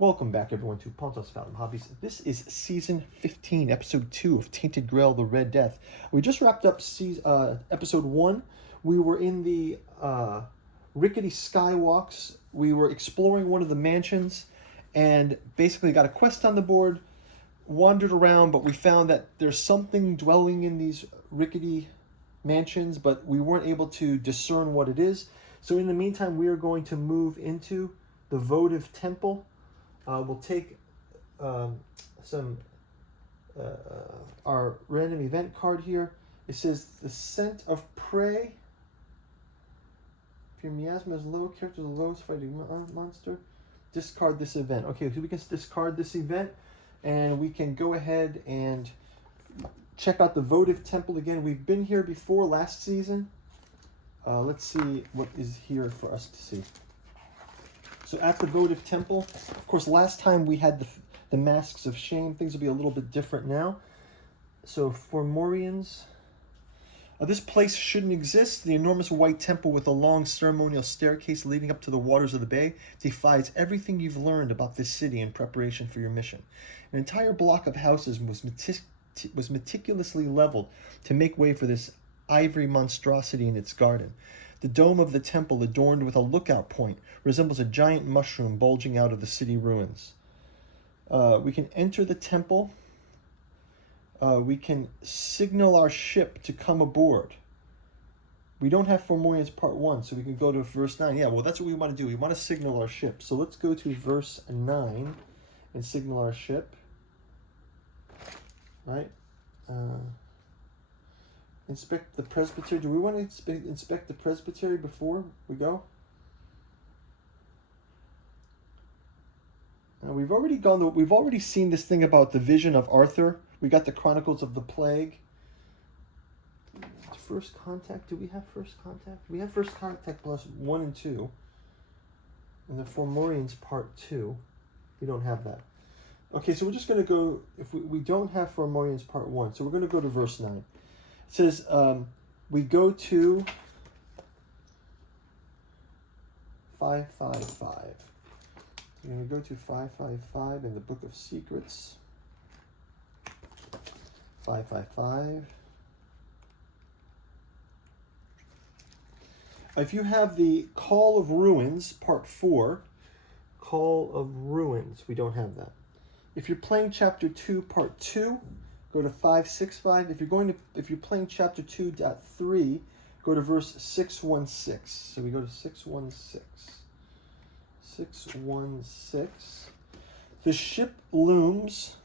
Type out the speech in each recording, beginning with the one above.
Welcome back, everyone, to Pontos Fathom Hobbies. This is Season 15, Episode 2 of Tainted Grail, The Red Death. We just wrapped up Episode 1. We were in the rickety skywalks. We were exploring one of the mansions and basically got a quest on the board, wandered around, but we found that there's something dwelling in these rickety mansions, but we weren't able to discern what it is. So in the meantime, we are going to move into the votive temple. We'll take our random event card here. It says the scent of prey. If your miasma is low, characters are low, fighting monster. Discard this event. Okay, so we can discard this event, and we can go ahead and check out the votive temple again. We've been here before last season. Let's see what is here for us to see. So at the votive temple, of course, last time we had the masks of shame. Things will be a little bit different now. So for Morians, this place shouldn't exist. The enormous white temple with a long ceremonial staircase leading up to the waters of the bay defies everything you've learned about this city in preparation for your mission. An entire block of houses was meticulously leveled to make way for this ivory monstrosity in its garden. The dome of the temple, adorned with a lookout point, resembles a giant mushroom bulging out of the city ruins. We can enter the temple. We can signal our ship to come aboard. We don't have Fomorians Part 1, so we can go to verse 9. Yeah, well, that's what we want to do. We want to signal our ship. So let's go to verse 9 and signal our ship. Right? Inspect the presbytery. Do we want to inspect the presbytery before we go? We've already seen this thing about the vision of Arthur. We got the Chronicles of the Plague. First contact. Do we have first contact? We have first contact plus 1 and 2. And the Fomorians Part 2. We don't have that. Okay, so we're just going to go, if we don't have Fomorians Part 1, so we're going to go to verse 9. It says, we go to 555. We're going to go to 555 in the Book of Secrets. 555. If you have the Call of Ruins, Part 4, Call of Ruins, we don't have that. If you're playing Chapter 2, Part 2, go to 565. If you're playing Chapter 2.3, go to verse 616. So we go to 616. 616. The ship looms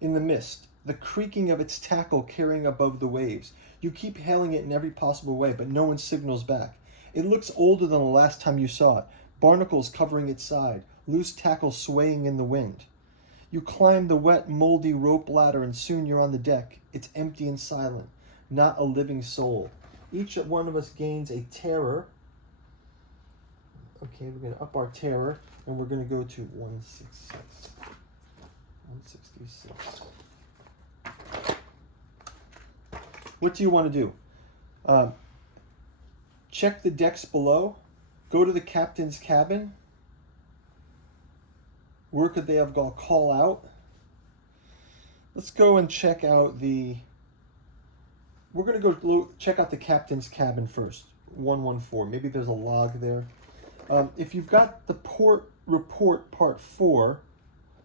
in the mist, the creaking of its tackle carrying above the waves. You keep hailing it in every possible way, but no one signals back. It looks older than the last time you saw it. Barnacles covering its side, loose tackle swaying in the wind. You climb the wet, moldy rope ladder, and soon you're on the deck. It's empty and silent, not a living soul. Each one of us gains a terror. Okay, we're going to up our terror, and we're going to go to 166. 166. What do you want to do? Check the decks below. Go to the captain's cabin. Where could they have gone? Call out. Let's go and check out the... We're going to go check out the captain's cabin first. 114. Maybe there's a log there. If you've got the port report Part 4,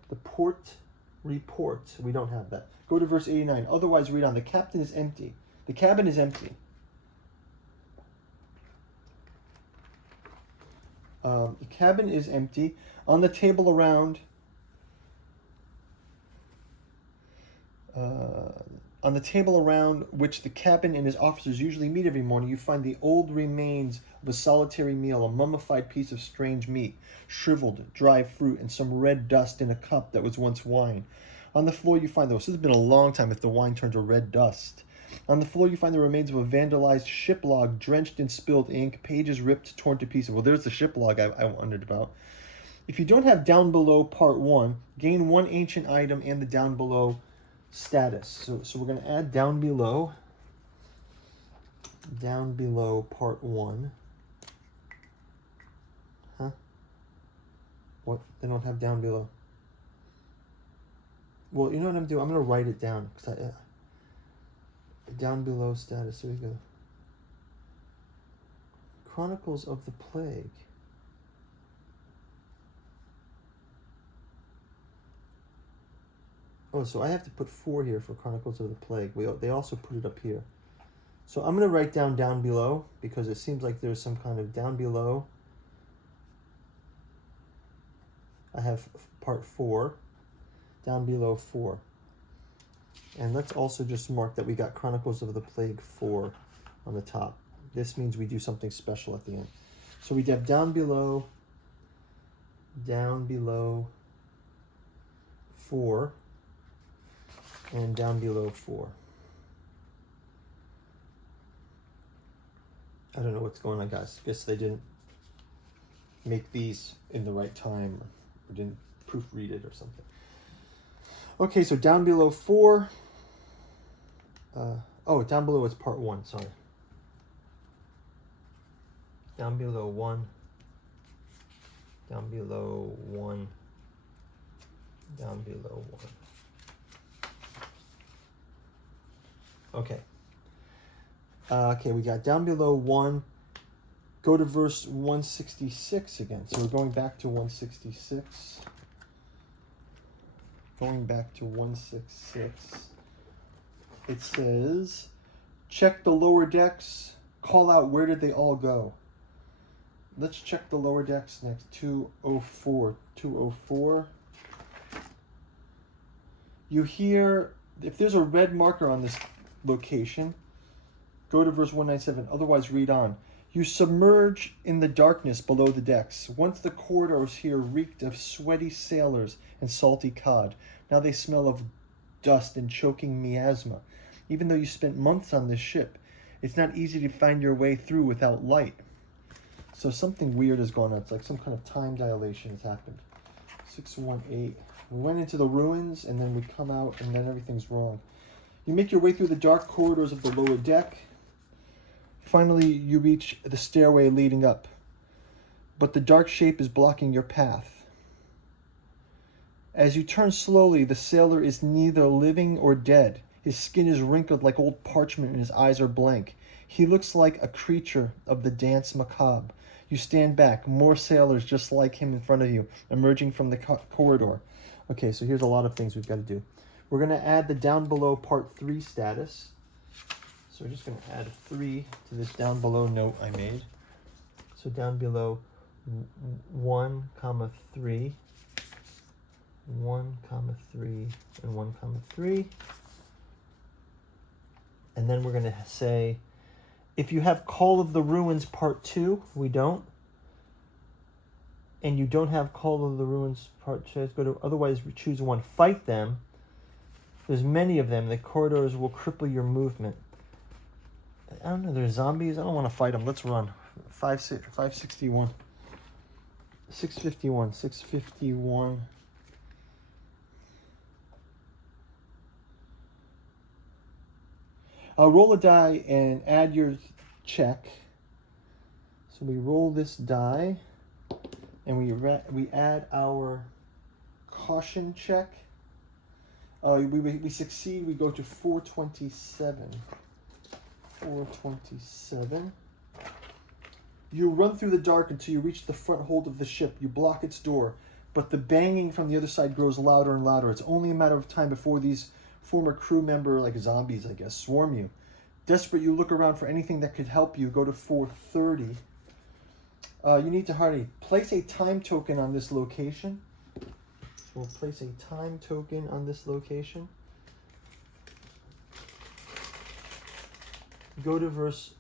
the port report, we don't have that. Go to verse 89. Otherwise, read on. The captain is empty. The cabin is empty. The cabin is empty. On the table around, which the captain and his officers usually meet every morning, you find the old remains of a solitary meal, a mummified piece of strange meat, shriveled, dry fruit, and some red dust in a cup that was once wine. On the floor you find those. This has been a long time if the wine turned to red dust. On the floor you find the remains of a vandalized ship log, drenched in spilled ink, pages ripped, torn to pieces. Well, there's the ship log I wondered about. If you don't have Down Below Part 1, gain 1 ancient item and the Down Below status. So we're going to add Down Below Part 1. What? They don't have down below. Well, you know what I'm doing? I'm going to write it down. Down below status. There we go. Chronicles of the Plague. Oh, so I have to put 4 here for Chronicles of the Plague. They also put it up here. So I'm going to write down below because it seems like there's some kind of down below. I have part 4. Down below 4. And let's also just mark that we got Chronicles of the Plague 4 on the top. This means we do something special at the end. So we have down below 4, and down below 4. I don't know what's going on, guys. Guess they didn't make these in the right time or didn't proofread it or something. Okay, so down below 4. Down below is part 1, sorry. Down below 1. Down below 1. Down below 1. Okay. Okay, we got down below 1. Go to verse 166 again. So we're going back to 166. Going back to 166. It says, check the lower decks. Call out, where did they all go? Let's check the lower decks next. 204. 204. You hear, if there's a red marker on this location, go to verse 197. Otherwise, read on. You submerge in the darkness below the decks. Once the corridors here reeked of sweaty sailors and salty cod. Now they smell of dust and choking miasma. Even though you spent months on this ship, it's not easy to find your way through without light. So something weird has gone on. It's like some kind of time dilation has happened. 618. We went into the ruins, and then we come out, and then everything's wrong. You make your way through the dark corridors of the lower deck. Finally, you reach the stairway leading up. But the dark shape is blocking your path. As you turn slowly, the sailor is neither living or dead. His skin is wrinkled like old parchment, and his eyes are blank. He looks like a creature of the dance macabre. You stand back, more sailors just like him in front of you, emerging from the corridor. Okay, so here's a lot of things we've got to do. We're going to add the down below part 3 status. So we're just going to add a 3 to this down below note I made. So down below 1, 3, 1, 3, and 1, 3. And then we're going to say, if you have Call of the Ruins Part 2, we don't. And you don't have Call of the Ruins Part 2, let's go to, otherwise choose one. Fight them. There's many of them. The corridors will cripple your movement. I don't know, there's zombies. I don't want to fight them. Let's run. 561. 651. 651. Roll a die and add your check. So we roll this die, and we add our caution check. We succeed. We go to 427. 427. You run through the dark until you reach the front hold of the ship. You block its door, but the banging from the other side grows louder and louder. It's only a matter of time before these former crew member, like zombies, I guess, swarm you. Desperate, you look around for anything that could help you. Go to 430. You need to hurry. Place a time token on this location. We'll place a time token on this location. Go to verse.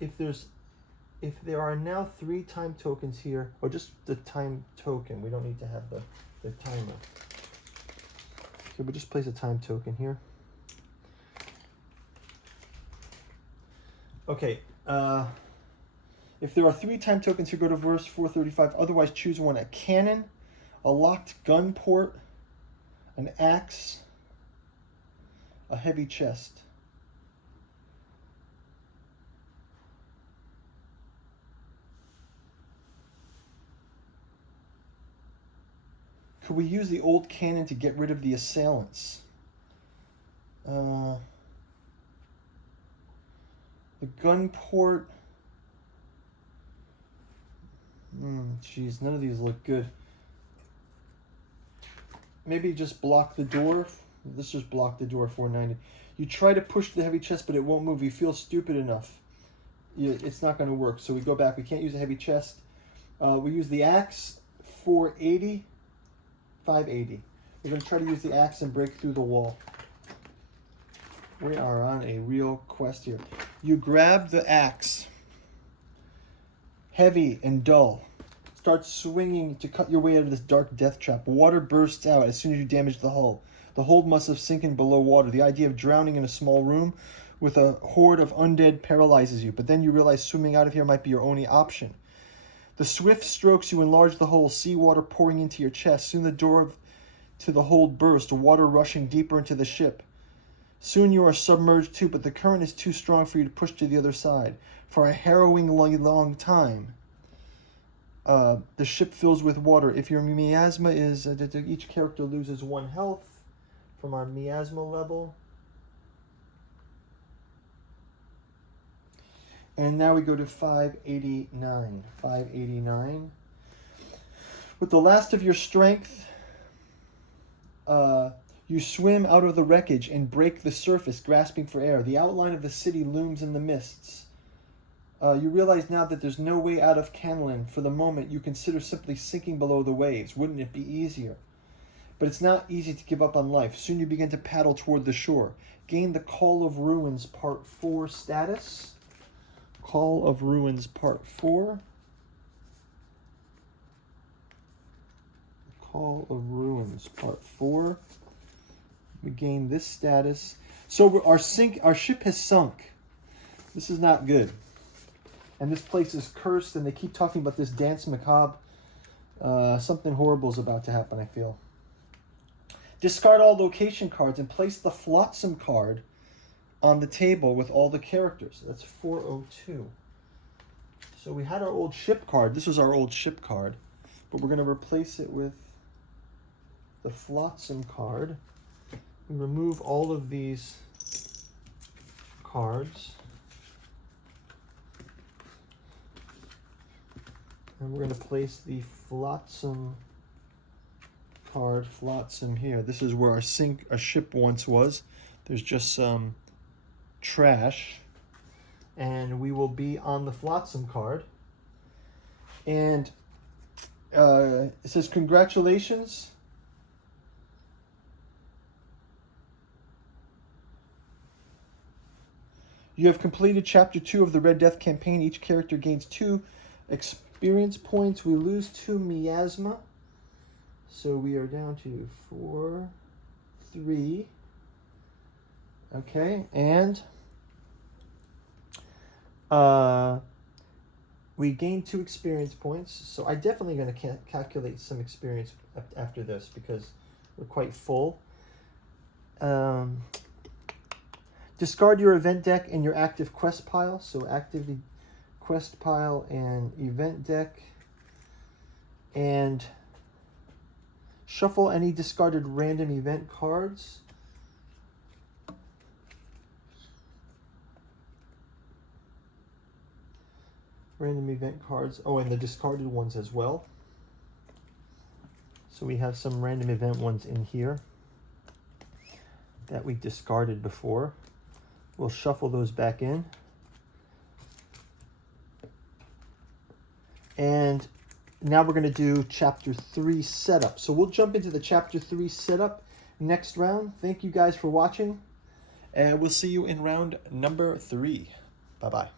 If there are now 3 time tokens here, or just the time token. We don't need to have the timer. Okay, we'll just place a time token here. Okay, if there are 3 time tokens here, go to verse 435. Otherwise, choose one. A cannon, a locked gun port, an axe, a heavy chest. Could we use the old cannon to get rid of the assailants? The gun port. Geez, none of these look good. Maybe just block the door. Let's just block the door, 490. You try to push the heavy chest, but it won't move. You feel stupid enough. It's not going to work. So we go back. We can't use a heavy chest. We use the axe, 480, 580. We're going to try to use the axe and break through the wall. We are on a real quest here. You grab the axe, heavy and dull. Start swinging to cut your way out of this dark death trap. Water bursts out as soon as you damage the hull. The hold must have sunken below water. The idea of drowning in a small room with a horde of undead paralyzes you, but then you realize swimming out of here might be your only option. The swift strokes you enlarge the hole, seawater pouring into your chest. Soon the door to the hold bursts, water rushing deeper into the ship. Soon you are submerged too, but the current is too strong for you to push to the other side. For a harrowingly long time, the ship fills with water. If your miasma is... each character loses 1 health from our miasma level. And now we go to 589. 589. With the last of your strength, you swim out of the wreckage and break the surface, grasping for air. The outline of the city looms in the mists. You realize now that there's no way out of Canlin. For the moment, you consider simply sinking below the waves. Wouldn't it be easier? But it's not easy to give up on life. Soon you begin to paddle toward the shore. Gain the Call of Ruins Part 4 status. Call of Ruins Part 4. Call of Ruins Part 4. We gain this status. So our ship has sunk. This is not good. And this place is cursed, and they keep talking about this dance macabre. Something horrible is about to happen, I feel. Discard all location cards and place the Flotsam card on the table with all the characters. That's 402. So we had our old ship card. This was our old ship card. But we're going to replace it with the Flotsam card. We remove all of these cards. And we're going to place the Flotsam card, Flotsam here. This is where our ship once was. There's just some trash. And we will be on the Flotsam card. And it says, congratulations. You have completed Chapter 2 of the Red Death campaign. Each character gains 2 experience points. We lose 2 miasma. So we are down to 4, 3. Okay, and we gain 2 experience points. So I'm definitely going to calculate some experience after this because we're quite full. Discard your event deck and your active quest pile. So active quest pile and event deck. And shuffle any discarded random event cards. Random event cards. Oh, and the discarded ones as well. So we have some random event ones in here that we discarded before. We'll shuffle those back in. And now we're going to do Chapter 3 setup. So we'll jump into the Chapter 3 setup next round. Thank you guys for watching. And we'll see you in round number 3. Bye-bye.